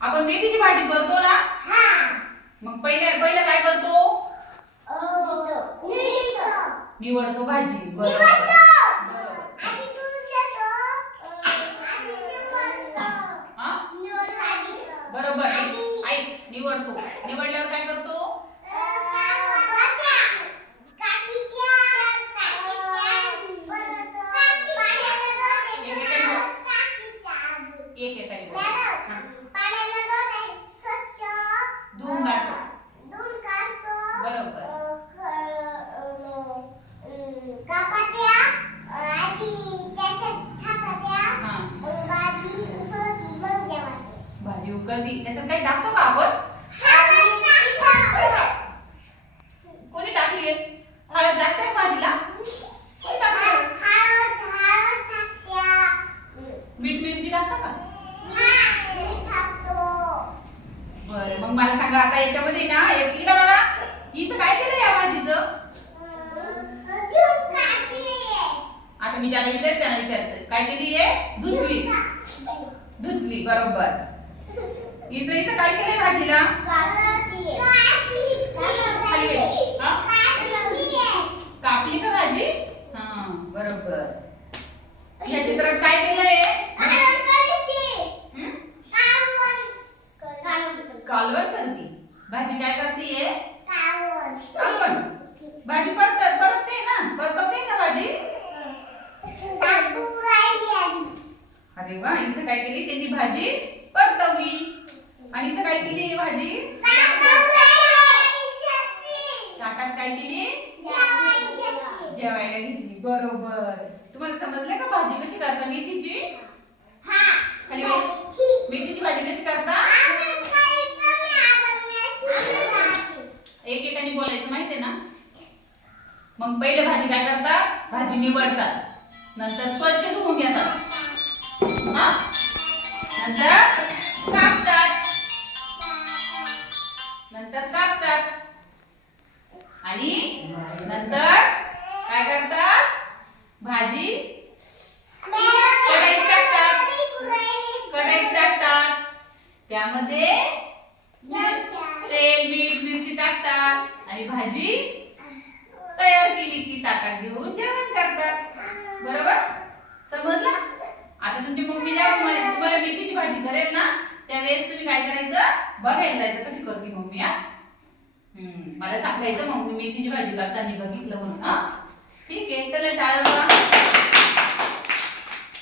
आपण मेथीची भाजी करतो ना? मग पहिलं काय करतो? निवडतो भाजी. बरोबर. बरोबर. ऐक, निवडतो. निवडल्यावर काय करतो? धुवून काढतो. बरोबर. भाजी उकळली त्याच्यात काही टाकतो का आपण? कोणी टाकली? हळद टाकते का भाजीला? मीठ मिरची टाकता का? बरं, मग मला सांगा आता याच्यामध्ये ना एक किडा बघा, इथं काय केलं या भाजीचं? आता मी ज्याला विचारते त्याला विचारते, काय केली आहे? धुतली. बरोबर. इथं काय केलंय भाजीला? कापली का भाजी? हा, बरोबर. या चित्रात काय केलंय? कालवण करते. भाजी काय करते? कालवण. भाजी परतते ना? परतते ना भाजी? अरे वा, इथं काय केली त्यांनी? भाजी परतवली. आणि इथं काय केली भाजी? ताटात काय केली? जेवायला घेतली. बरोबर. तुम्हाला समजलं का भाजी कशी करता मेथीची? खाली मेथीची भाजी कशी करता? एकेकाने बोलायचं माहितीये ना? मग पहिले भाजी काय करतात? भाजी निवडतात. नंतर स्वच्छ धुवून घेतात. नंतर कापतात. आणि नंतर काय करतात? भाजी कढईत टाकतात. त्यामध्ये तेल, मीठ, मिरची टाकतात आणि भाजी तयार केली की ताटात घेऊन जेवण करतात. बरोबर? समजलं? आता तुमची मम्मी जेव्हा तुम्हाला मेथीची भाजी करेल ना, त्यावेळेस तुम्ही काय करायचं? बघायला जायचं कशी करते मम्मी. मला सांगायचं मम्मी मेथीची भाजी करताना बघितलं म्हणून. ठीक आहे, चला टाळा.